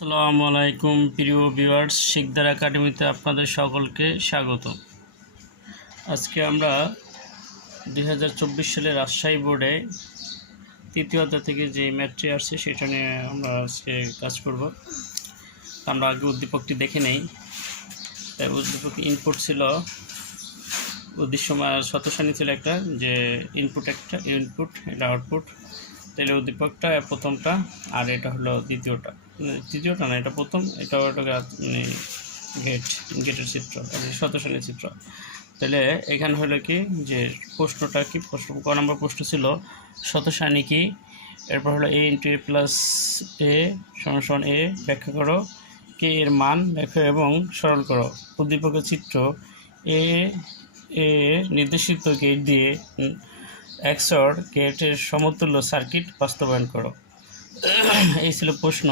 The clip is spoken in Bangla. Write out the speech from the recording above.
আসসালামু আলাইকুম প্রিয় ভিউয়ার্স, শিকদার একাডেমিতে আপনাদের সকলকে স্বাগত। আজকে আমরা 2024 সালে রাজশাহী বোর্ডে তৃতীয় অধ্যায় থেকে যে ম্যাথটি আসছে সেটা নিয়ে আমরা আজকে কাজ করব। আমরা আগে উদ্দীপকটি দেখে নেই। তাই উদ্দীপক ইনপুট ছিল, উদ্দেশ্য শতসানি ছিল একটা, যে ইনপুট একটা, ইনপুট এটা আউটপুট। তাহলে উদ্দীপকটা প্রথমটা আর এটা হলো তৃতীয়টা না, এটা প্রথম, এটাও একটা মানে গেটের চিত্র, শতসানি চিত্র। তাহলে এখানে হলো কি যে প্রশ্নটা কি, ক নম্বর প্রশ্ন ছিল শতসানি কি, এরপর হলো a × a + a সমান a ব্যাখ্যা করো, কে এর মান লেখো এবং সরল করো। উদ্দীপকের চিত্র এ নির্দেশিত গেট দিয়ে XOR গেটের সমতুল্য সার্কিট বাস্তবায়ন করো। এই ছিল প্রশ্ন।